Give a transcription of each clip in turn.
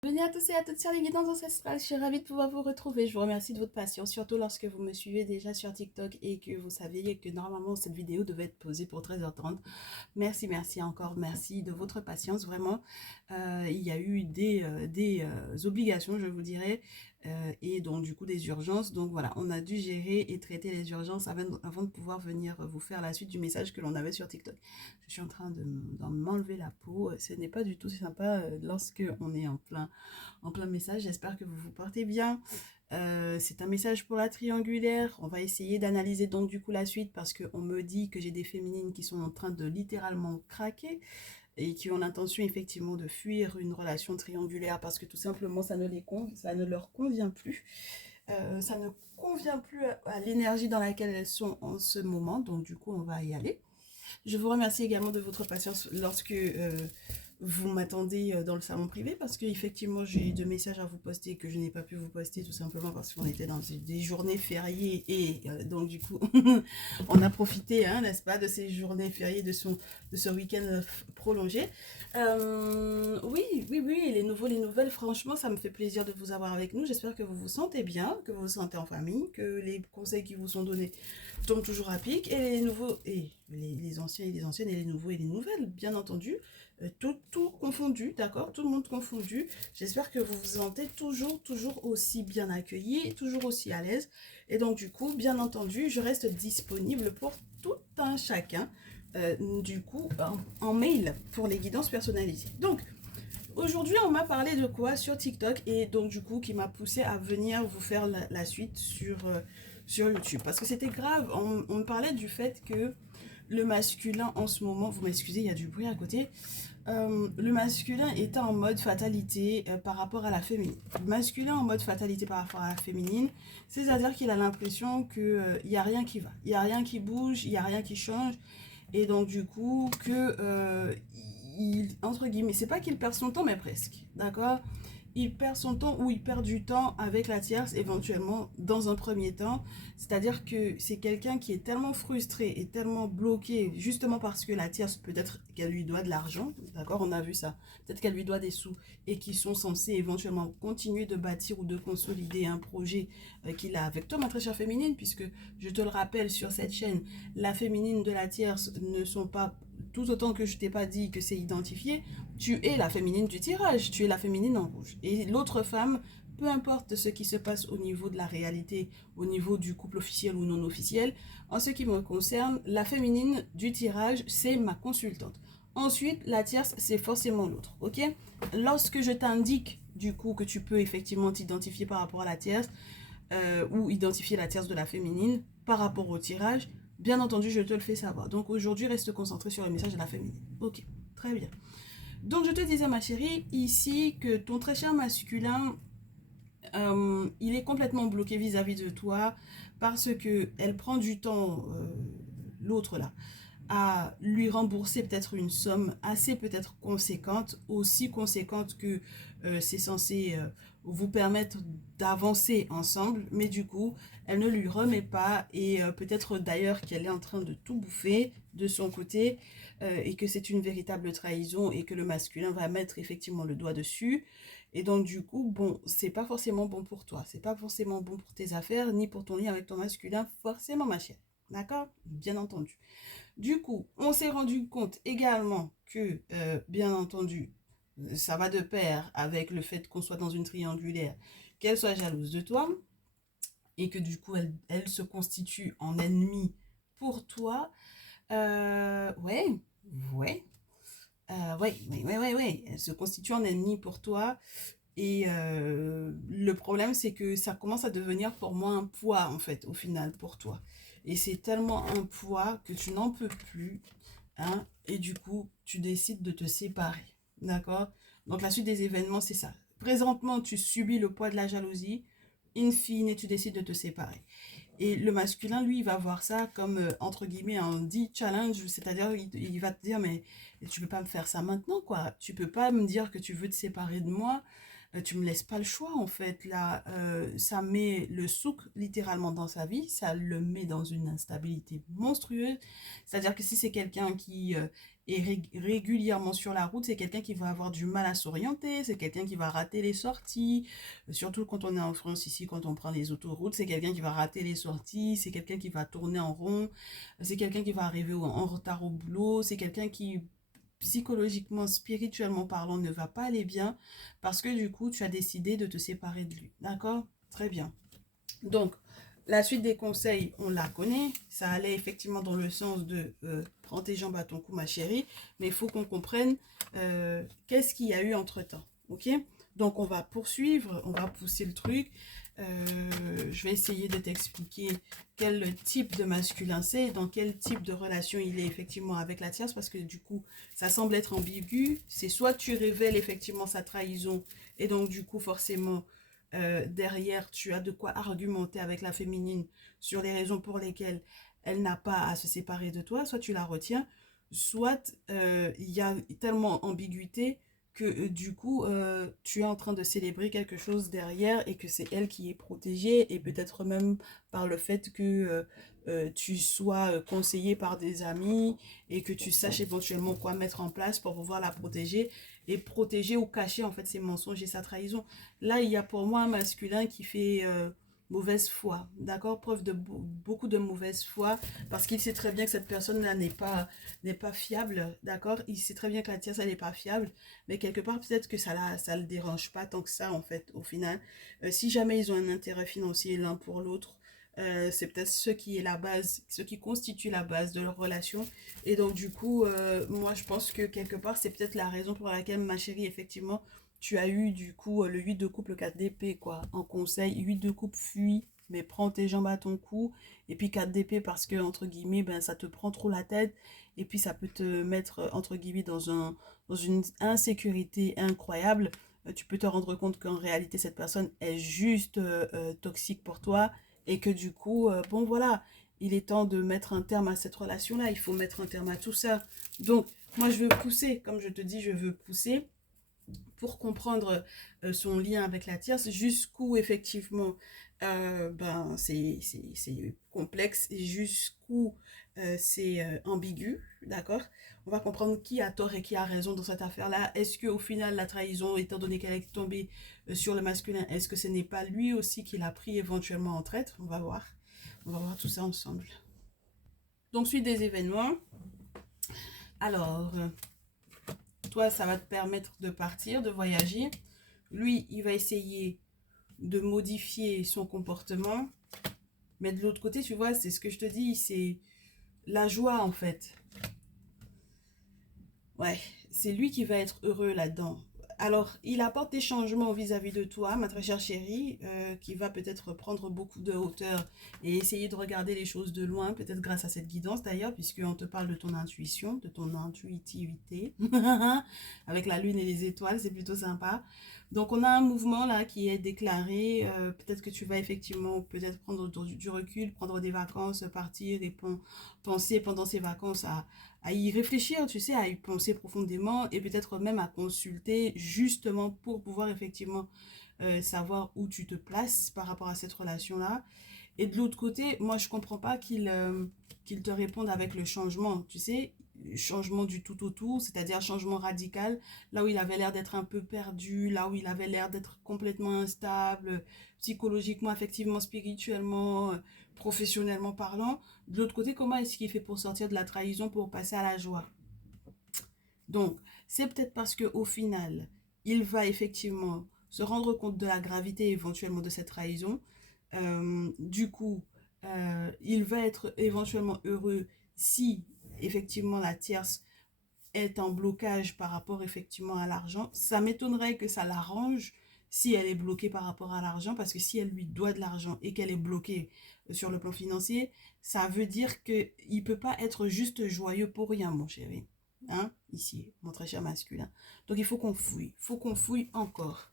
Bienvenue à tous et à toutes sur les guidances ancestrales, je suis ravie de pouvoir vous retrouver. Je vous remercie de votre patience, surtout lorsque vous me suivez déjà sur TikTok et que vous saviez que normalement cette vidéo devait être posée pour 13h30. Merci encore, merci de votre patience. Vraiment, il y a eu des obligations, je vous dirais, et donc du coup des urgences. Donc voilà, on a dû gérer et traiter les urgences avant de pouvoir venir vous faire la suite du message que l'on avait sur TikTok. Je suis en train d'en m'enlever la peau. Ce n'est pas du tout sympa lorsque on est en plein message. J'espère que vous vous portez bien. C'est un message pour la triangulaire. On va essayer d'analyser donc du coup la suite parce qu'on me dit que j'ai des féminines qui sont en train de littéralement craquer et qui ont l'intention effectivement de fuir une relation triangulaire parce que tout simplement ça ne leur convient plus. Ça ne convient plus à l'énergie dans laquelle elles sont en ce moment. Donc du coup, on va y aller. Je vous remercie également de votre patience lorsque vous m'attendez dans le salon privé parce qu'effectivement j'ai eu deux messages à vous poster que je n'ai pas pu vous poster tout simplement parce qu'on était dans des journées fériées et donc du coup on a profité, hein, n'est-ce pas, de ces journées fériées, de ce week-end prolongé. Oui, les nouveaux, les nouvelles, franchement ça me fait plaisir de vous avoir avec nous. J'espère que vous vous sentez bien, que vous vous sentez en famille, que les conseils qui vous sont donnés tombent toujours à pic et les nouveaux et les anciens et les anciennes et les nouveaux et les nouvelles bien entendu, tout confondu, d'accord, tout le monde confondu. J'espère que vous vous sentez toujours aussi bien accueillis, toujours aussi à l'aise. Et donc du coup, bien entendu, je reste disponible pour tout un chacun, du coup, en mail pour les guidances personnalisées. Donc, aujourd'hui, on m'a parlé de quoi sur TikTok et donc du coup, qui m'a poussé à venir vous faire la suite sur YouTube. Parce que c'était grave, on me parlait du fait que le masculin en ce moment, vous m'excusez, il y a du bruit à côté, le masculin était en mode fatalité par rapport à la féminine. Le masculin en mode fatalité par rapport à la féminine, c'est-à-dire qu'il a l'impression qu'il n'y a rien qui va, il n'y a rien qui bouge, il n'y a rien qui change. Et donc du coup, entre guillemets, c'est pas qu'il perd son temps, mais presque, d'accord, il perd son temps ou il perd du temps avec la tierce éventuellement dans un premier temps. C'est-à-dire que c'est quelqu'un qui est tellement frustré et tellement bloqué justement parce que la tierce peut-être qu'elle lui doit de l'argent, d'accord, on a vu ça, peut-être qu'elle lui doit des sous et qui sont censés éventuellement continuer de bâtir ou de consolider un projet qu'il a avec toi, ma très chère féminine, puisque je te le rappelle sur cette chaîne, la féminine de la tierce ne sont pas tout autant que je t'ai pas dit que c'est identifié, tu es la féminine du tirage, tu es la féminine en rouge. Et l'autre femme, peu importe ce qui se passe au niveau de la réalité, au niveau du couple officiel ou non officiel, en ce qui me concerne, la féminine du tirage, c'est ma consultante. Ensuite, la tierce, c'est forcément l'autre, ok? Lorsque je t'indique, du coup, que tu peux effectivement t'identifier par rapport à la tierce, ou identifier la tierce de la féminine par rapport au tirage, bien entendu, je te le fais savoir. Donc aujourd'hui, reste concentré sur le message de la féminine. Ok, très bien. Donc je te disais ma chérie, ici que ton très cher masculin, il est complètement bloqué vis-à-vis de toi parce que elle prend du temps, l'autre là, à lui rembourser peut-être une somme assez peut-être conséquente, aussi conséquente que c'est censé vous permettre d'avancer ensemble, mais du coup, elle ne lui remet pas et peut-être d'ailleurs qu'elle est en train de tout bouffer de son côté et que c'est une véritable trahison et que le masculin va mettre effectivement le doigt dessus. Et donc du coup, bon, c'est pas forcément bon pour toi, c'est pas forcément bon pour tes affaires, ni pour ton lien avec ton masculin, forcément ma chère. D'accord? Bien entendu. Du coup, on s'est rendu compte également que, bien entendu, ça va de pair avec le fait qu'on soit dans une triangulaire, qu'elle soit jalouse de toi et que du coup, elle se constitue en ennemie pour toi. Ouais, ouais, ouais, elle se constitue en ennemie pour toi. Et le problème, c'est que ça commence à devenir pour moi un poids, en fait, au final, pour toi. Et c'est tellement un poids que tu n'en peux plus, hein, et du coup, tu décides de te séparer. D'accord? Donc, la suite des événements, c'est ça. Présentement, tu subis le poids de la jalousie. In fine, tu décides de te séparer. Et le masculin, lui, il va voir ça comme, entre guillemets, un dit challenge, c'est-à-dire, il va te dire, mais tu peux pas me faire ça maintenant, quoi. Tu peux pas me dire que tu veux te séparer de moi. Tu me laisses pas le choix, en fait. Là, ça met le souk littéralement dans sa vie, ça le met dans une instabilité monstrueuse. C'est-à-dire que si c'est quelqu'un qui est régulièrement sur la route, c'est quelqu'un qui va avoir du mal à s'orienter, c'est quelqu'un qui va rater les sorties, surtout quand on est en France ici, quand on prend les autoroutes, c'est quelqu'un qui va rater les sorties, c'est quelqu'un qui va tourner en rond, c'est quelqu'un qui va arriver en retard au boulot, c'est quelqu'un qui psychologiquement, spirituellement parlant, ne va pas aller bien parce que du coup, tu as décidé de te séparer de lui. D'accord? Très bien. Donc, la suite des conseils, on la connaît. Ça allait effectivement dans le sens de prends tes jambes à ton cou, ma chérie. Mais il faut qu'on comprenne qu'est-ce qu'il y a eu entre-temps. Ok? Donc, on va poursuivre, on va pousser le truc. Je vais essayer de t'expliquer quel type de masculin c'est, dans quel type de relation il est effectivement avec la tierce, parce que du coup, ça semble être ambigu. C'est soit tu révèles effectivement sa trahison, et donc du coup, forcément, derrière, tu as de quoi argumenter avec la féminine sur les raisons pour lesquelles elle n'a pas à se séparer de toi, soit tu la retiens, soit il y a tellement ambiguïté que du coup, tu es en train de célébrer quelque chose derrière et que c'est elle qui est protégée et peut-être même par le fait que tu sois conseillé par des amis et que tu saches éventuellement quoi mettre en place pour pouvoir la protéger et protéger ou cacher en fait ses mensonges et sa trahison. Là, il y a pour moi un masculin qui fait mauvaise foi, d'accord? Preuve de beaucoup de mauvaise foi parce qu'il sait très bien que cette personne-là n'est pas fiable, d'accord? Il sait très bien que la tierce, elle n'est pas fiable, mais quelque part, peut-être que ça le dérange pas tant que ça, en fait, au final. Si jamais ils ont un intérêt financier l'un pour l'autre, c'est peut-être ce qui est la base, ce qui constitue la base de leur relation. Et donc, du coup, moi, je pense que quelque part, c'est peut-être la raison pour laquelle, ma chérie, effectivement, tu as eu, du coup, le 8 de coupe, le 4 d'épée, quoi. En conseil, 8 de coupe, fuis, mais prends tes jambes à ton cou. Et puis 4 d'épée, parce que, entre guillemets, ben, ça te prend trop la tête. Et puis, ça peut te mettre, entre guillemets, dans une insécurité incroyable. Tu peux te rendre compte qu'en réalité, cette personne est juste toxique pour toi et que du coup, bon voilà, il est temps de mettre un terme à cette relation-là. Il faut mettre un terme à tout ça. Donc, moi, je veux pousser, comme je te dis, je veux pousser pour comprendre son lien avec la tierce, jusqu'où effectivement ben, c'est complexe et jusqu'où c'est ambigu, d'accord? On va comprendre qui a tort et qui a raison dans cette affaire-là. Est-ce qu'au final, la trahison, étant donné qu'elle est tombée sur le masculin, est-ce que ce n'est pas lui aussi qui l'a pris éventuellement en traître? On va voir. On va voir tout ça ensemble. Donc, suite des événements. Alors, toi, ça va te permettre de partir, de voyager. Lui, il va essayer de modifier son comportement. Mais de l'autre côté, tu vois, c'est ce que je te dis, c'est la joie en fait. Ouais, c'est lui qui va être heureux là-dedans. Alors, il apporte des changements vis-à-vis de toi, ma très chère chérie, qui va peut-être prendre beaucoup de hauteur et essayer de regarder les choses de loin, peut-être grâce à cette guidance d'ailleurs, puisqu'on te parle de ton intuition, de ton intuitivité, avec la lune et les étoiles, c'est plutôt sympa. Donc, on a un mouvement là qui est déclaré, peut-être que tu vas effectivement peut-être prendre du recul, prendre des vacances, partir et penser pendant ces vacances à y réfléchir, tu sais, à y penser profondément et peut-être même à consulter justement pour pouvoir effectivement savoir où tu te places par rapport à cette relation-là. Et de l'autre côté, moi je comprends pas qu'il te réponde avec le changement, tu sais, changement du tout au tout, c'est-à-dire changement radical, là où il avait l'air d'être un peu perdu, là où il avait l'air d'être complètement instable, psychologiquement, affectivement, spirituellement, professionnellement parlant. De l'autre côté, comment est-ce qu'il fait pour sortir de la trahison pour passer à la joie? Donc, c'est peut-être parce qu'au final, il va effectivement se rendre compte de la gravité éventuellement de cette trahison. Du coup, il va être éventuellement heureux si effectivement la tierce est en blocage par rapport effectivement à l'argent. Ça m'étonnerait que ça l'arrange si elle est bloquée par rapport à l'argent, parce que si elle lui doit de l'argent et qu'elle est bloquée sur le plan financier, ça veut dire qu'il ne peut pas être juste joyeux pour rien, mon chéri. Hein? Ici, mon très cher masculin. Donc il faut qu'on fouille encore.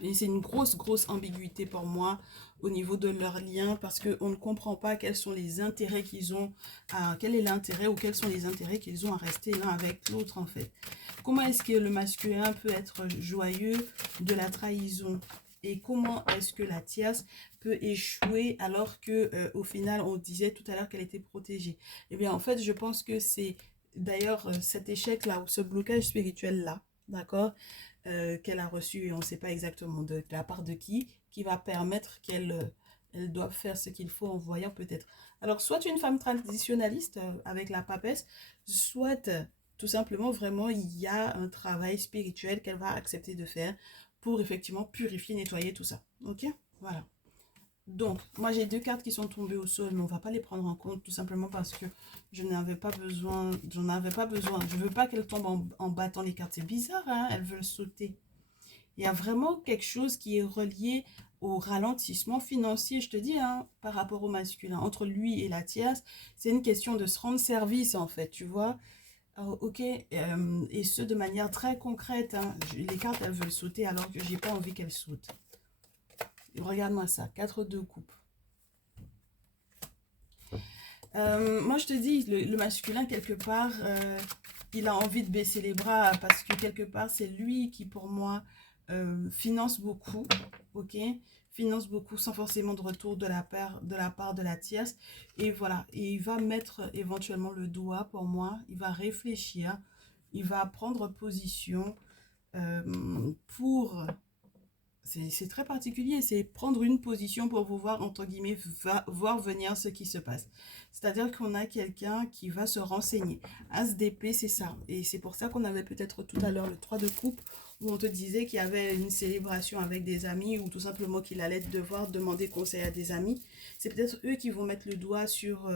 Et c'est une grosse, grosse ambiguïté pour moi au niveau de leur lien parce qu'on ne comprend pas quels sont les intérêts qu'ils ont, quel est l'intérêt ou quels sont les intérêts qu'ils ont à rester l'un avec l'autre en fait. Comment est-ce que le masculin peut être joyeux de la trahison et comment est-ce que la tierce peut échouer alors que au final on disait tout à l'heure qu'elle était protégée? Eh bien en fait je pense que c'est d'ailleurs cet échec-là, ou ce blocage spirituel-là, d'accord, qu'elle a reçu, et on ne sait pas exactement de la part de qui va permettre elle doit faire ce qu'il faut en voyant peut-être. Alors, soit une femme traditionnaliste avec la papesse, soit tout simplement, vraiment, il y a un travail spirituel qu'elle va accepter de faire pour effectivement purifier, nettoyer tout ça. Ok? Voilà. Donc, moi j'ai deux cartes qui sont tombées au sol, mais on va pas les prendre en compte tout simplement parce que je n'avais pas besoin, j'en avais pas besoin. Je veux pas qu'elles tombent en battant les cartes. C'est bizarre, hein? Elles veulent sauter. Il y a vraiment quelque chose qui est relié au ralentissement financier, je te dis, hein, par rapport au masculin. Entre lui et la tierce, c'est une question de se rendre service en fait, tu vois. Alors, ok, et ce de manière très concrète, hein. Les cartes elles veulent sauter alors que j'ai pas envie qu'elles sautent. Regarde-moi ça, 4 de coupe. Moi, je te dis, le masculin, quelque part, il a envie de baisser les bras parce que quelque part, c'est lui qui, pour moi, finance beaucoup, ok? Finance beaucoup sans forcément de retour de la part de la tierce. Et voilà, et il va mettre éventuellement le doigt pour moi, il va réfléchir, il va prendre position pour c'est très particulier, c'est prendre une position pour pouvoir, entre guillemets, voir venir ce qui se passe. C'est-à-dire qu'on a quelqu'un qui va se renseigner. As d'épée, c'est ça. Et c'est pour ça qu'on avait peut-être tout à l'heure le 3 de coupe, où on te disait qu'il y avait une célébration avec des amis, ou tout simplement qu'il allait devoir demander conseil à des amis. C'est peut-être eux qui vont mettre le doigt sur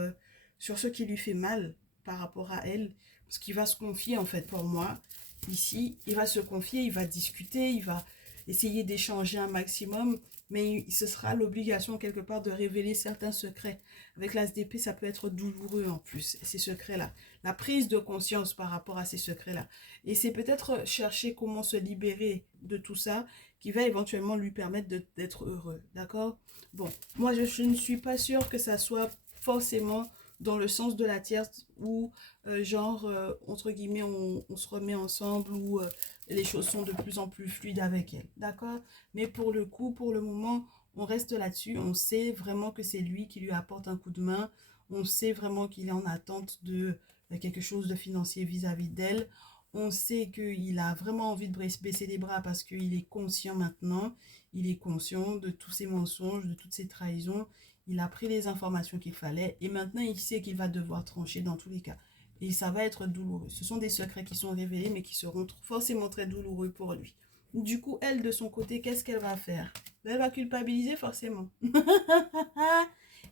ce qui lui fait mal par rapport à elle. Parce qu'il va se confier, en fait, pour moi. Ici, il va se confier, il va discuter, il va essayer d'échanger un maximum, mais ce sera l'obligation quelque part de révéler certains secrets. Avec l'as d'épée, ça peut être douloureux en plus, ces secrets-là. La prise de conscience par rapport à ces secrets-là. Et c'est peut-être chercher comment se libérer de tout ça qui va éventuellement lui permettre d'être heureux. D'accord? Bon, moi, je ne suis pas sûre que ça soit forcément dans le sens de la tierce où, entre guillemets, on se remet ensemble, ou les choses sont de plus en plus fluides avec elle. D'accord? Mais pour le coup, pour le moment, on reste là-dessus. On sait vraiment que c'est lui qui lui apporte un coup de main. On sait vraiment qu'il est en attente de quelque chose de financier vis-à-vis d'elle. On sait qu'il a vraiment envie de baisser les bras parce qu'il est conscient maintenant. Il est conscient de tous ces mensonges, de toutes ces trahisons. Il a pris les informations qu'il fallait et maintenant il sait qu'il va devoir trancher dans tous les cas. Et ça va être douloureux. Ce sont des secrets qui sont révélés mais qui seront forcément très douloureux pour lui. Du coup, elle, de son côté, qu'est-ce qu'elle va faire? Elle va culpabiliser forcément.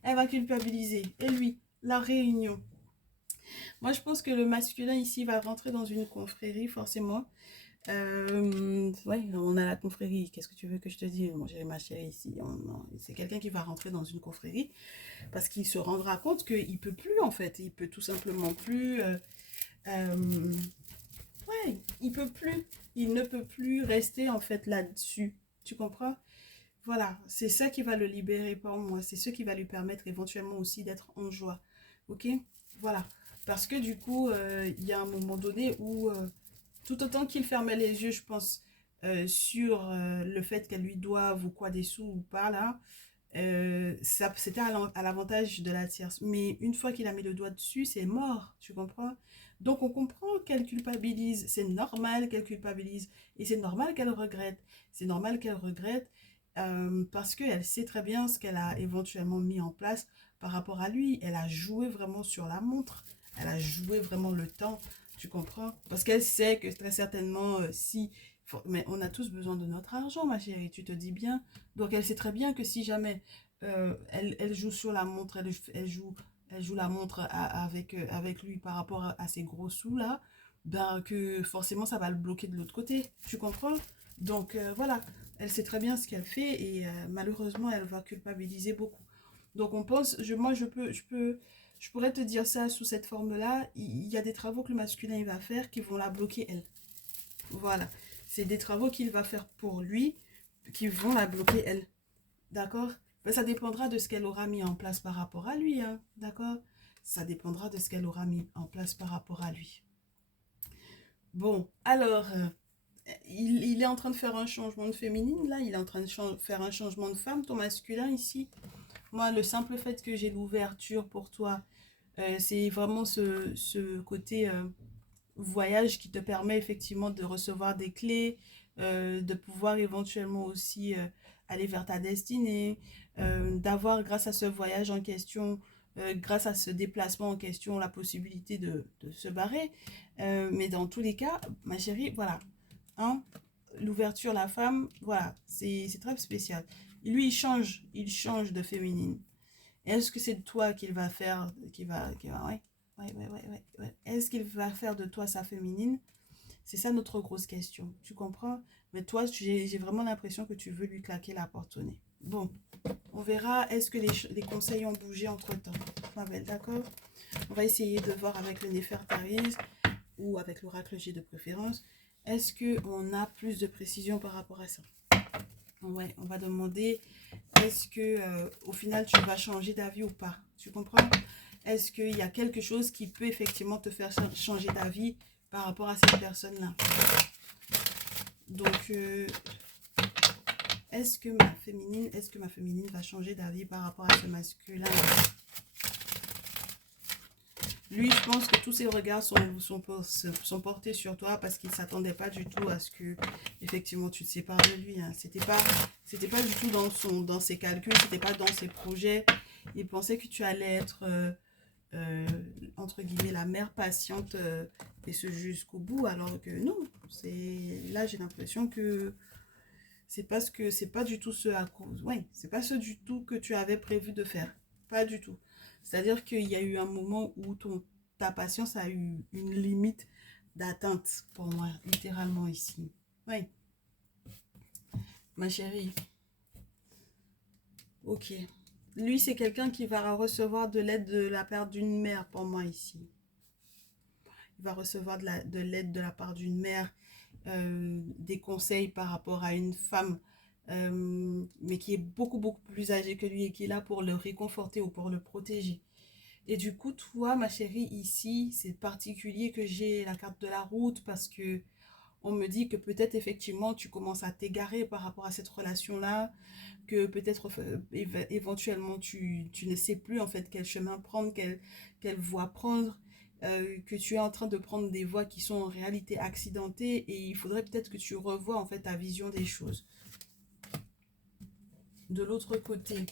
Elle va culpabiliser. Et lui, la réunion. Moi, je pense que le masculin ici va rentrer dans une confrérie forcément. Ouais, on a la confrérie. Qu'est-ce que tu veux que je te dise? Bon, j'ai ma chérie ici. C'est quelqu'un qui va rentrer dans une confrérie parce qu'il se rendra compte qu'il peut plus en fait. Il peut tout simplement plus. Ouais, il peut plus. Il ne peut plus rester en fait là-dessus. Tu comprends? Voilà, c'est ça qui va le libérer pour moi. C'est ce qui va lui permettre éventuellement aussi d'être en joie. Ok? Voilà. Parce que du coup, il y a un moment donné où, tout autant qu'il fermait les yeux, je pense, sur le fait qu'elle lui doive ou quoi des sous ou pas là, c'était à l'avantage de la tierce. Mais une fois qu'il a mis le doigt dessus, c'est mort, tu comprends? Donc on comprend qu'elle culpabilise, c'est normal qu'elle culpabilise, et c'est normal qu'elle regrette. C'est normal qu'elle regrette parce qu'elle sait très bien ce qu'elle a éventuellement mis en place par rapport à lui. Elle a joué vraiment sur la montre, elle a joué vraiment le temps, tu comprends? Parce qu'elle sait que très certainement, si mais on a tous besoin de notre argent, ma chérie, tu te dis bien. Donc elle sait très bien que si jamais elle joue sur la montre, elle joue la montre avec lui par rapport à ces gros sous là, ben que forcément ça va le bloquer de l'autre côté, tu comprends? Donc voilà, elle sait très bien ce qu'elle fait et malheureusement elle va culpabiliser beaucoup. Donc on pense, moi je pourrais te dire ça sous cette forme-là. Il y a des travaux que le masculin il va faire qui vont la bloquer elle. Voilà. C'est des travaux qu'il va faire pour lui qui vont la bloquer elle. D'accord? Mais ça dépendra de ce qu'elle aura mis en place par rapport à lui. Hein, d'accord? Ça dépendra de ce qu'elle aura mis en place par rapport à lui. Bon, alors, il est en train de faire un changement de féminine, là. Il est en train de faire un changement de femme, ton masculin ici. Moi, le simple fait que j'ai l'ouverture pour toi, C'est vraiment ce côté voyage qui te permet effectivement de recevoir des clés, de pouvoir éventuellement aussi aller vers ta destinée, d'avoir grâce à ce voyage en question, grâce à ce déplacement en question, la possibilité de se barrer. Mais dans tous les cas, ma chérie, voilà, hein, l'ouverture, la femme, voilà, c'est très spécial. Lui, il change de féminine. Est-ce que c'est de toi qu'il va faire, ouais, ouais. Est-ce qu'il va faire de toi sa féminine? C'est ça notre grosse question, tu comprends? Mais toi, j'ai vraiment l'impression que tu veux lui claquer la porte au nez. Bon, on verra, est-ce que les conseils ont bougé entre-temps, ma belle, d'accord? On va essayer de voir avec le Néfertaris ou avec l'oracle G de préférence. Est-ce qu'on a plus de précision par rapport à ça? Ouais, on va demander, est-ce que au final tu vas changer d'avis ou pas? Tu comprends? Est-ce qu'il y a quelque chose qui peut effectivement te faire changer d'avis par rapport à cette personne-là? Donc, est-ce que ma féminine va changer d'avis par rapport à ce masculin? Lui, je pense que tous ses regards sont portés sur toi parce qu'il ne s'attendait pas du tout à ce que, effectivement, tu te sépares de lui. Hein. C'était pas du tout dans ses calculs, c'était pas dans ses projets. Il pensait que tu allais être, entre guillemets, la mère patiente et ce jusqu'au bout, alors que non. Là, j'ai l'impression que c'est pas du tout ce à cause. Ouais, c'est pas ce du tout que tu avais prévu de faire. Pas du tout. C'est-à-dire qu'il y a eu un moment où ta patience a eu une limite d'atteinte pour moi, littéralement ici. Oui, ma chérie. Ok. Lui, c'est quelqu'un qui va recevoir de l'aide de la part d'une mère pour moi ici. Il va recevoir de l'aide de la part d'une mère, des conseils par rapport à une femme, mais qui est beaucoup, beaucoup plus âgée que lui et qui est là pour le réconforter ou pour le protéger. Et du coup, toi, ma chérie, ici, c'est particulier que j'ai la carte de la route parce que on me dit que peut-être effectivement tu commences à t'égarer par rapport à cette relation-là, que peut-être éventuellement tu ne sais plus en fait quel chemin prendre, quelle voie prendre, que tu es en train de prendre des voies qui sont en réalité accidentées et il faudrait peut-être que tu revoies en fait ta vision des choses. De l'autre côté,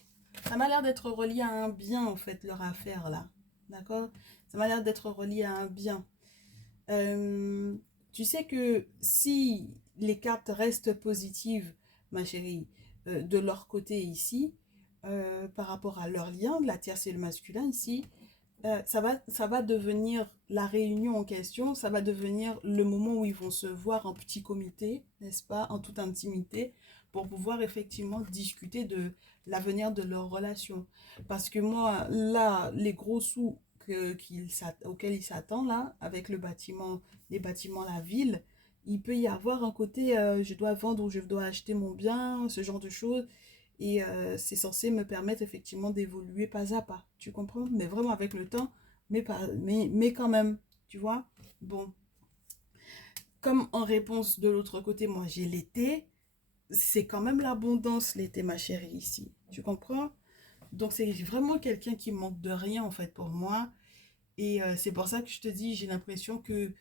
ça m'a l'air d'être relié à un bien en fait leur affaire là, d'accord? Ça m'a l'air d'être relié à un bien. Euh, Tu sais que si les cartes restent positives, ma chérie, de leur côté ici, par rapport à leur lien, la tierce et le masculin ici, ça va devenir la réunion en question, ça va devenir le moment où ils vont se voir en petit comité, n'est-ce pas, en toute intimité, pour pouvoir effectivement discuter de l'avenir de leur relation. Parce que moi, là, les gros sous auxquels ils s'attendent, là, avec les bâtiments, la ville, il peut y avoir un côté, je dois vendre ou je dois acheter mon bien, ce genre de choses. Et c'est censé me permettre effectivement d'évoluer pas à pas. Tu comprends? Mais vraiment avec le temps, mais quand même. Tu vois? Bon. Comme en réponse de l'autre côté, moi j'ai l'été. C'est quand même l'abondance l'été, ma chérie, ici. Tu comprends? Donc c'est vraiment quelqu'un qui manque de rien en fait pour moi. Et c'est pour ça que je te dis, j'ai l'impression que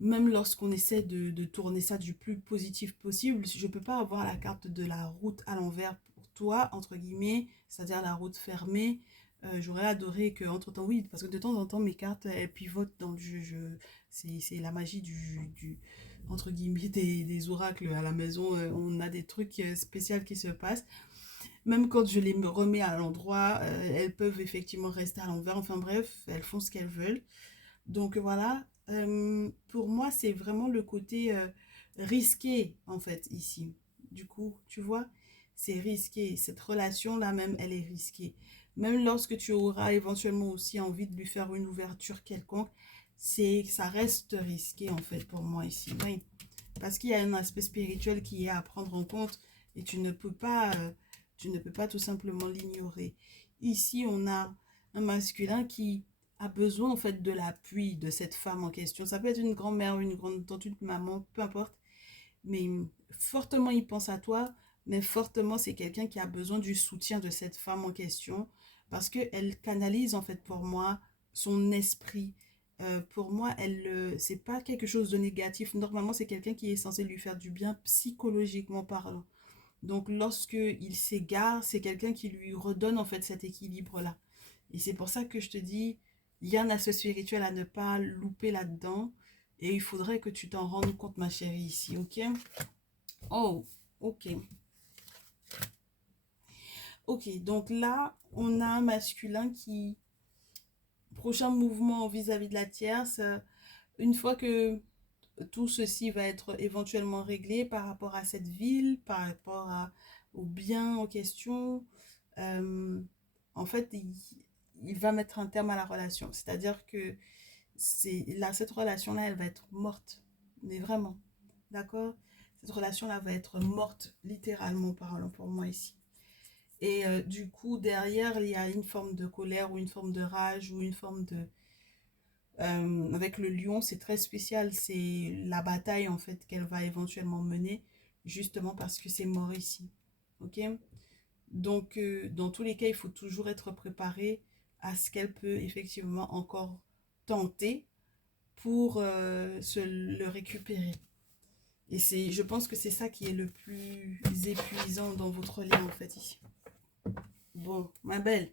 même lorsqu'on essaie de tourner ça du plus positif possible, je ne peux pas avoir la carte de la route à l'envers pour toi, entre guillemets, c'est-à-dire la route fermée. J'aurais adoré que, entre-temps, oui, parce que de temps en temps, mes cartes, elles pivotent dans le jeu. C'est la magie entre guillemets, des oracles à la maison. On a des trucs spéciaux qui se passent. Même quand je les me remets à l'endroit, elles peuvent effectivement rester à l'envers. Enfin bref, elles font ce qu'elles veulent. Donc voilà, pour moi, c'est vraiment le côté risqué, en fait, ici. Du coup, tu vois, c'est risqué. Cette relation-là même, elle est risquée. Même lorsque tu auras éventuellement aussi envie de lui faire une ouverture quelconque, ça reste risqué, en fait, pour moi ici. Oui, parce qu'il y a un aspect spirituel qui est à prendre en compte et tu ne peux pas tout simplement l'ignorer. Ici, on a un masculin qui a besoin en fait de l'appui de cette femme en question. Ça peut être une grand-mère, une grande tante, une maman, peu importe. Mais fortement il pense à toi, mais fortement c'est quelqu'un qui a besoin du soutien de cette femme en question parce qu'elle canalise en fait pour moi son esprit. Pour moi, c'est pas quelque chose de négatif. Normalement, c'est quelqu'un qui est censé lui faire du bien psychologiquement parlant. Donc, lorsque il s'égare, c'est quelqu'un qui lui redonne en fait cet équilibre-là. Et c'est pour ça que je te dis, il y a un aspect spirituel à ne pas louper là-dedans. Et il faudrait que tu t'en rendes compte, ma chérie, ici, ok? Oh, ok. Ok, donc là, on a un masculin qui... Prochain mouvement vis-à-vis de la tierce, une fois que tout ceci va être éventuellement réglé par rapport à cette ville, par rapport aux biens en question, euh, en fait, il va mettre un terme à la relation. C'est-à-dire que là, cette relation-là, elle va être morte. Mais vraiment, d'accord? Cette relation-là va être morte, littéralement parlant, pour moi ici. Et du coup, derrière, il y a une forme de colère ou une forme de rage ou une forme de... avec le lion, c'est très spécial. C'est la bataille, en fait, qu'elle va éventuellement mener, justement parce que c'est mort ici. Ok? Donc, dans tous les cas, il faut toujours être préparé à ce qu'elle peut effectivement encore tenter pour le récupérer. Et je pense que c'est ça qui est le plus épuisant dans votre lien, en fait, ici. Bon, ma belle.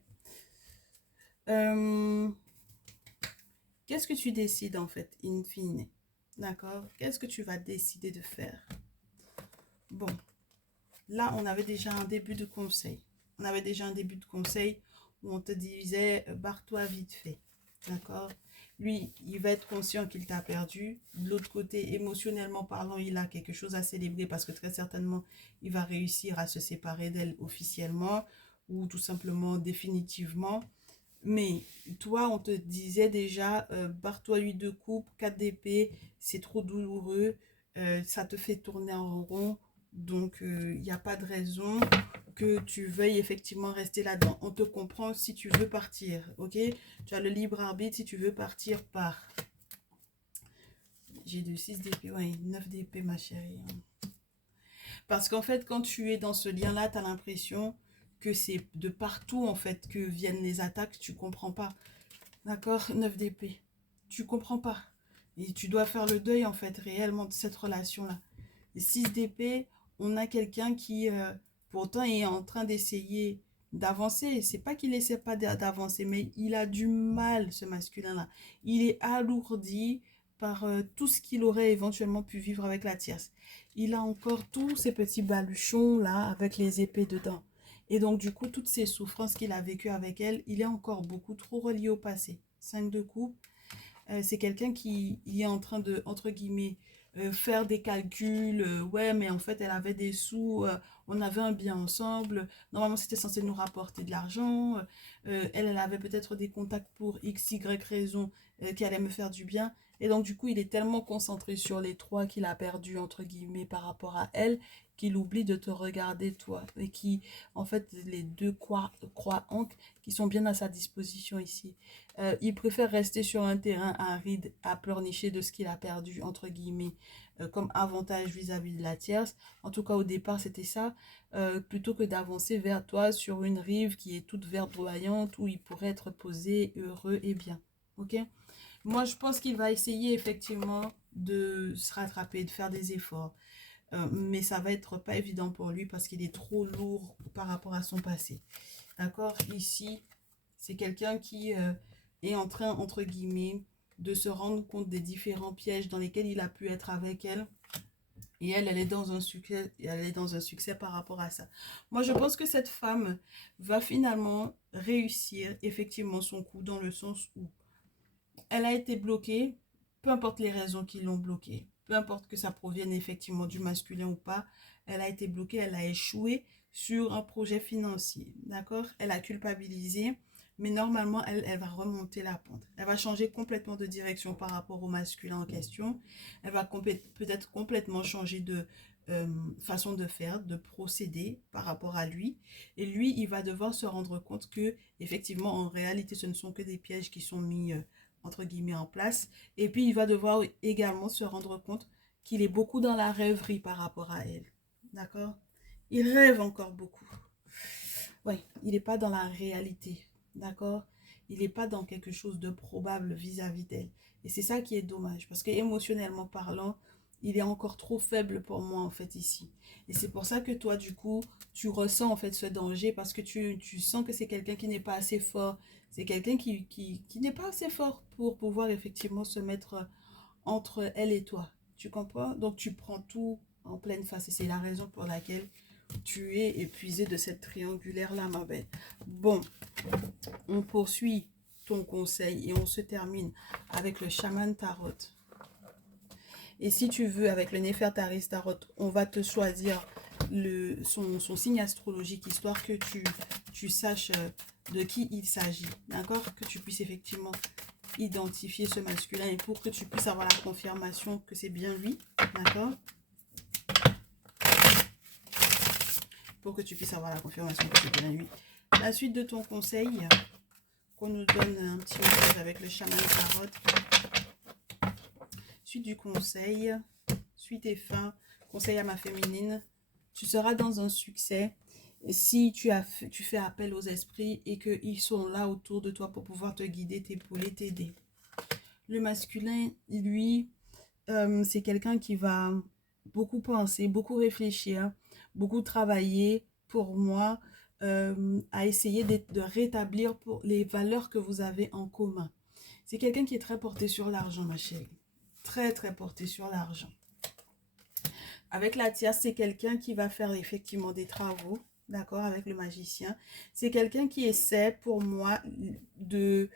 Euh, Qu'est-ce que tu décides, en fait, in fine? D'accord? Qu'est-ce que tu vas décider de faire? Bon, là, on avait déjà un début de conseil. On avait déjà un début de conseil où on te disait, barre-toi vite fait. D'accord? Lui, il va être conscient qu'il t'a perdu. De l'autre côté, émotionnellement parlant, il a quelque chose à célébrer parce que très certainement, il va réussir à se séparer d'elle officiellement ou tout simplement définitivement. Mais toi, on te disait déjà, barre-toi 8 de coupe, 4 d'épée, c'est trop douloureux, ça te fait tourner en rond. Donc, il n'y a pas de raison que tu veuilles effectivement rester là-dedans. On te comprend si tu veux partir, ok? Tu as le libre arbitre, si tu veux partir, pars. J'ai de 6 d'épée, ouais, 9 d'épée, ma chérie. Parce qu'en fait, quand tu es dans ce lien-là, tu as l'impression que c'est de partout, en fait, que viennent les attaques. Tu comprends pas. D'accord? 9 d'épée. Tu comprends pas. Et tu dois faire le deuil, en fait, réellement, de cette relation-là. Et 6 d'épée, on a quelqu'un qui, pourtant, est en train d'essayer d'avancer. C'est pas qu'il essaie pas d'avancer, mais il a du mal, ce masculin-là. Il est alourdi par tout ce qu'il aurait éventuellement pu vivre avec la tierce. Il a encore tous ces petits baluchons-là, avec les épées dedans. Et donc, du coup, toutes ces souffrances qu'il a vécues avec elle, il est encore beaucoup trop relié au passé. 5 de coupe, c'est quelqu'un qui est en train de, entre guillemets, faire des calculs. Ouais, mais en fait, elle avait des sous, on avait un bien ensemble. Normalement, c'était censé nous rapporter de l'argent. Elle avait peut-être des contacts pour X, Y raison qui allaient me faire du bien. Et donc, du coup, il est tellement concentré sur les trois qu'il a perdu, entre guillemets, par rapport à elle, qu'il oublie de te regarder, toi. Et qui, en fait, les deux croix ancres qui sont bien à sa disposition ici. Il préfère rester sur un terrain aride à pleurnicher de ce qu'il a perdu, entre guillemets, comme avantage vis-à-vis de la tierce. En tout cas, au départ, c'était ça. Plutôt que d'avancer vers toi sur une rive qui est toute verdoyante, où il pourrait être posé, heureux et bien. Ok? Moi, je pense qu'il va essayer effectivement de se rattraper, de faire des efforts. Mais ça va être pas évident pour lui parce qu'il est trop lourd par rapport à son passé. D'accord? Ici, c'est quelqu'un qui est en train, entre guillemets, de se rendre compte des différents pièges dans lesquels il a pu être avec elle. Et elle est dans un succès, elle est dans un succès par rapport à ça. Moi, je pense que cette femme va finalement réussir effectivement son coup dans le sens où elle a été bloquée, peu importe les raisons qui l'ont bloquée, peu importe que ça provienne effectivement du masculin ou pas, elle a été bloquée, elle a échoué sur un projet financier, d'accord? Elle a culpabilisé, mais normalement, elle va remonter la pente. Elle va changer complètement de direction par rapport au masculin en question. Elle va peut-être complètement changer de façon de faire, de procéder par rapport à lui. Et lui, il va devoir se rendre compte que, effectivement, en réalité, ce ne sont que des pièges qui sont mis entre guillemets en place. Et puis, il va devoir également se rendre compte qu'il est beaucoup dans la rêverie par rapport à elle. D'accord? Il rêve encore beaucoup. Oui, il n'est pas dans la réalité. d'accord? Il n'est pas dans quelque chose de probable vis-à-vis d'elle. Et c'est ça qui est dommage, parce que émotionnellement parlant, il est encore trop faible pour moi, en fait, ici. Et c'est pour ça que toi, du coup, tu ressens, en fait, ce danger, parce que tu sens que c'est quelqu'un qui n'est pas assez fort. C'est quelqu'un qui n'est pas assez fort pour pouvoir, effectivement, se mettre entre elle et toi. Tu comprends? Donc, tu prends tout en pleine face. Et c'est la raison pour laquelle tu es épuisé de cette triangulaire-là, ma belle. Bon, on poursuit ton conseil et on se termine avec le chaman tarot. Et si tu veux, avec le Néfertari tarot, on va te choisir son signe astrologique, histoire que tu saches de qui il s'agit. D'accord? Que tu puisses effectivement identifier ce masculin et pour que tu puisses avoir la confirmation que c'est bien lui. D'accord? Pour que tu puisses avoir la confirmation que c'est bien lui. La suite de ton conseil, qu'on nous donne un petit message avec le chaman tarot. Suite du conseil, suite et fin, conseil à ma féminine. Tu seras dans un succès si tu fais appel aux esprits et qu'ils sont là autour de toi pour pouvoir te guider, t'épauler, t'aider. Le masculin, lui, c'est quelqu'un qui va beaucoup penser, beaucoup réfléchir, beaucoup travailler pour moi, à essayer de rétablir pour les valeurs que vous avez en commun. C'est quelqu'un qui est très porté sur l'argent, ma chérie. Très, très porté sur l'argent. Avec la tierce, c'est quelqu'un qui va faire effectivement des travaux, d'accord, avec le magicien. C'est quelqu'un qui essaie, pour moi, de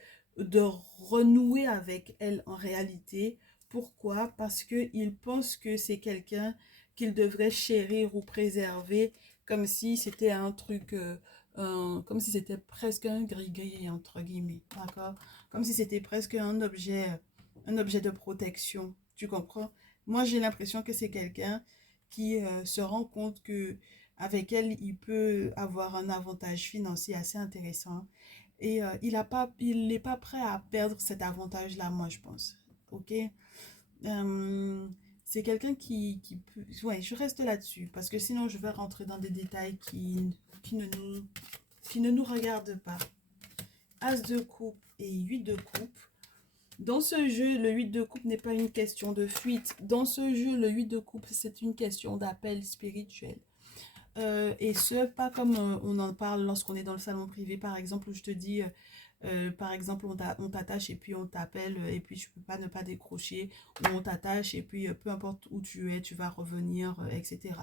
renouer avec elle en réalité. Pourquoi? Parce qu'il pense que c'est quelqu'un qu'il devrait chérir ou préserver comme si c'était un truc, comme si c'était presque un gris-gris, entre guillemets, d'accord? Comme si c'était presque un objet de protection, tu comprends? Moi, j'ai l'impression que c'est quelqu'un qui se rend compte que avec elle, il peut avoir un avantage financier assez intéressant. Et il n'est pas prêt à perdre cet avantage-là, moi, je pense. Ok? Euh, c'est quelqu'un qui peut... Ouais, je reste là-dessus, parce que sinon, je vais rentrer dans des détails qui ne nous regardent pas. As de coupe et 8 de coupe. Dans ce jeu, le 8 de coupe n'est pas une question de fuite. Dans ce jeu, le 8 de coupe, c'est une question d'appel spirituel. Et ce, pas comme on en parle lorsqu'on est dans le salon privé, par exemple, où je te dis, par exemple, on t'attache et puis on t'appelle et puis tu peux pas ne pas décrocher, ou on t'attache et puis peu importe où tu es, tu vas revenir, etc.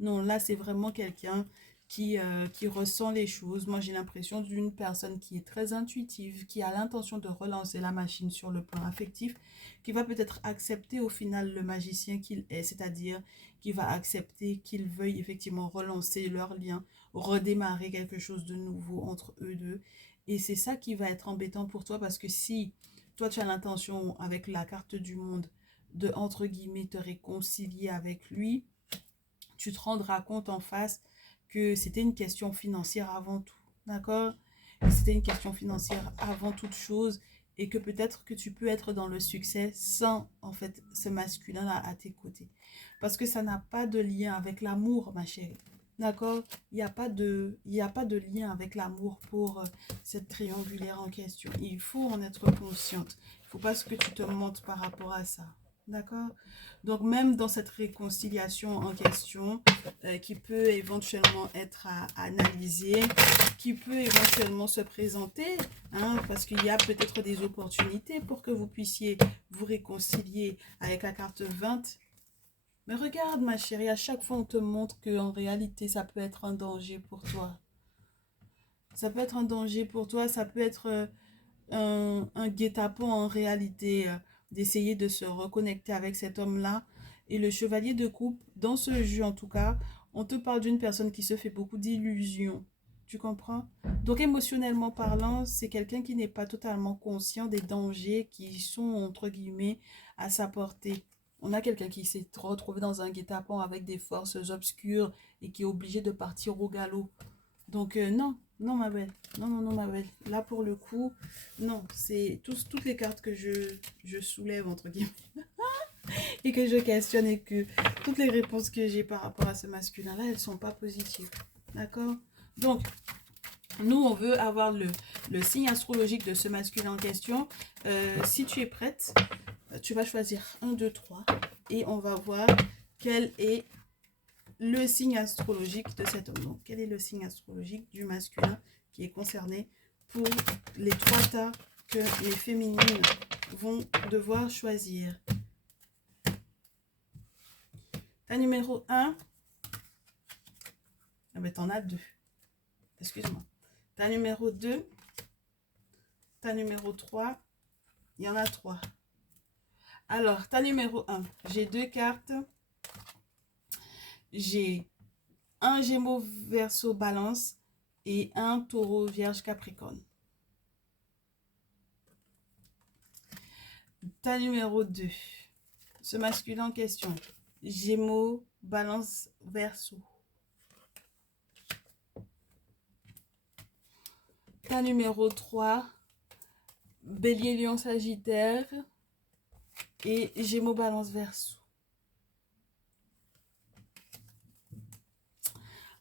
Non, là, c'est vraiment quelqu'un qui ressent les choses. Moi, j'ai l'impression d'une personne qui est très intuitive, qui a l'intention de relancer la machine sur le plan affectif, qui va peut-être accepter au final le magicien qu'il est, c'est-à-dire qui va accepter qu'ils veuillent effectivement relancer leur lien, redémarrer quelque chose de nouveau entre eux deux. Et c'est ça qui va être embêtant pour toi parce que si toi tu as l'intention avec la carte du monde de, entre guillemets, te réconcilier avec lui, tu te rendras compte en face que c'était une question financière avant tout, d'accord? C'était une question financière avant toute chose et que peut-être que tu peux être dans le succès sans, en fait, ce masculin-là à tes côtés. Parce que ça n'a pas de lien avec l'amour, ma chérie. D'accord? Il y a pas de lien avec l'amour pour cette triangulaire en question. Il faut en être consciente. Il ne faut pas que tu te montes par rapport à ça. D'accord? Donc, même dans cette réconciliation en question, qui peut éventuellement être analysée, qui peut éventuellement se présenter, hein, parce qu'il y a peut-être des opportunités pour que vous puissiez vous réconcilier avec la carte 20. Mais regarde, ma chérie, à chaque fois, on te montre qu'en réalité, ça peut être un danger pour toi. Ça peut être un danger pour toi, ça peut être un guet-apens en réalité, d'essayer de se reconnecter avec cet homme-là. Et le chevalier de coupe, dans ce jeu en tout cas, on te parle d'une personne qui se fait beaucoup d'illusions. Tu comprends? Donc émotionnellement parlant, c'est quelqu'un qui n'est pas totalement conscient des dangers qui sont, entre guillemets, à sa portée. On a quelqu'un qui s'est retrouvé dans un guet-apens avec des forces obscures et qui est obligé de partir au galop. Donc non, non ma belle, non, non, non ma belle. Là pour le coup, non, c'est toutes les cartes que je soulève entre guillemets et que je questionne et que toutes les réponses que j'ai par rapport à ce masculin-là, elles sont pas positives. D'accord? Donc, Nous, on veut avoir le signe astrologique de ce masculin en question. Si tu es prête, tu vas choisir 1, 2, 3 et on va voir quel est le signe astrologique de cet homme. Donc, quel est le signe astrologique du masculin qui est concerné pour les 3 tas que les féminines vont devoir choisir. Ta numéro 1, ah ben t'en as 2. Excuse-moi. Ta numéro 2, ta numéro 3, il y en a 3. Alors, ta numéro 1, j'ai 2 cartes. J'ai un Gémeaux Verseau Balance et un Taureau Vierge Capricorne. Ta numéro 2, ce masculin en question, Gémeaux Balance Verseau. Ta numéro 3, Bélier Lion Sagittaire et Gémeaux Balance Verseau.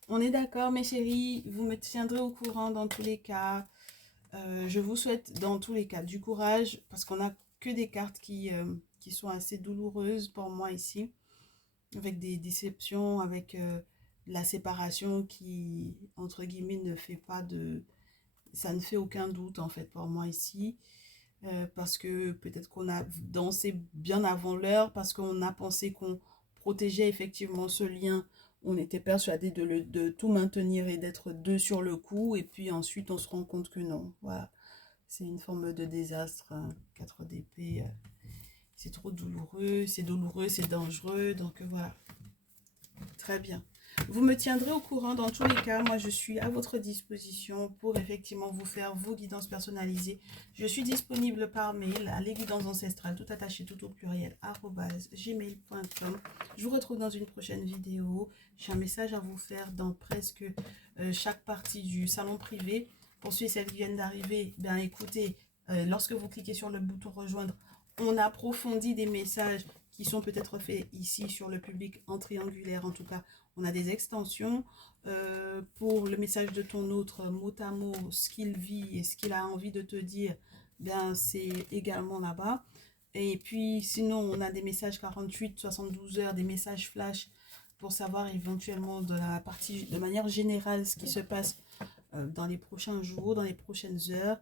On est d'accord, mes chéris, vous me tiendrez au courant dans tous les cas. Je vous souhaite dans tous les cas du courage parce qu'on n'a que des cartes qui sont assez douloureuses pour moi ici. Avec des déceptions, avec la séparation qui, entre guillemets, ne fait pas de... Ça ne fait aucun doute en fait pour moi ici. Parce que peut-être qu'on a dansé bien avant l'heure, parce qu'on a pensé qu'on protégeait effectivement ce lien. On était persuadé de tout maintenir et d'être 2 sur le coup. Et puis ensuite, on se rend compte que non. Voilà. C'est une forme de désastre. 4 d'épée. C'est trop douloureux. C'est dangereux. Donc voilà. Très bien. Vous me tiendrez au courant dans tous les cas. Moi, je suis à votre disposition pour effectivement vous faire vos guidances personnalisées. Je suis disponible par mail à l'éguidance ancestrale, tout attaché, tout au pluriel, @gmail.com. Je vous retrouve dans une prochaine vidéo. J'ai un message à vous faire dans presque chaque partie du salon privé. Pour ceux et celles qui viennent d'arriver, bien écoutez, lorsque vous cliquez sur le bouton rejoindre, on approfondit des messages qui sont peut-être faits ici sur le public en triangulaire. En tout cas, on a des extensions pour le message de ton autre, mot à mot, ce qu'il vit et ce qu'il a envie de te dire, bien c'est également là-bas. Et puis sinon, on a des messages 48, 72 heures, des messages flash pour savoir éventuellement de manière générale ce qui se passe dans les prochains jours, dans les prochaines heures.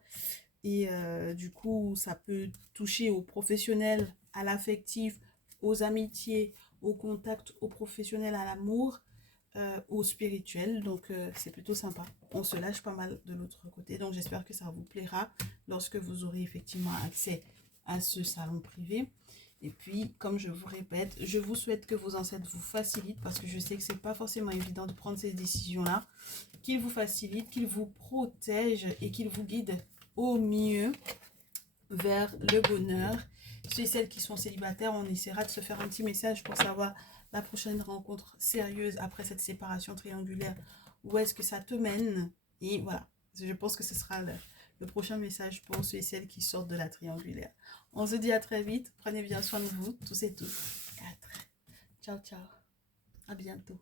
Et du coup, ça peut toucher aux professionnels, à l'affectif, aux amitiés, au contact, au professionnel, à l'amour, au spirituel. Donc, c'est plutôt sympa. On se lâche pas mal de l'autre côté. Donc, j'espère que ça vous plaira lorsque vous aurez effectivement accès à ce salon privé. Et puis, comme je vous répète, je vous souhaite que vos ancêtres vous facilitent parce que je sais que c'est pas forcément évident de prendre ces décisions-là. Qu'ils vous facilitent, qu'ils vous protègent et qu'ils vous guident au mieux vers le bonheur. Ceux et celles qui sont célibataires, on essaiera de se faire un petit message pour savoir la prochaine rencontre sérieuse après cette séparation triangulaire. Où est-ce que ça te mène? Et voilà, je pense que ce sera le prochain message pour ceux et celles qui sortent de la triangulaire. On se dit à très vite. Prenez bien soin de vous, tous et toutes. Ciao, ciao. À bientôt.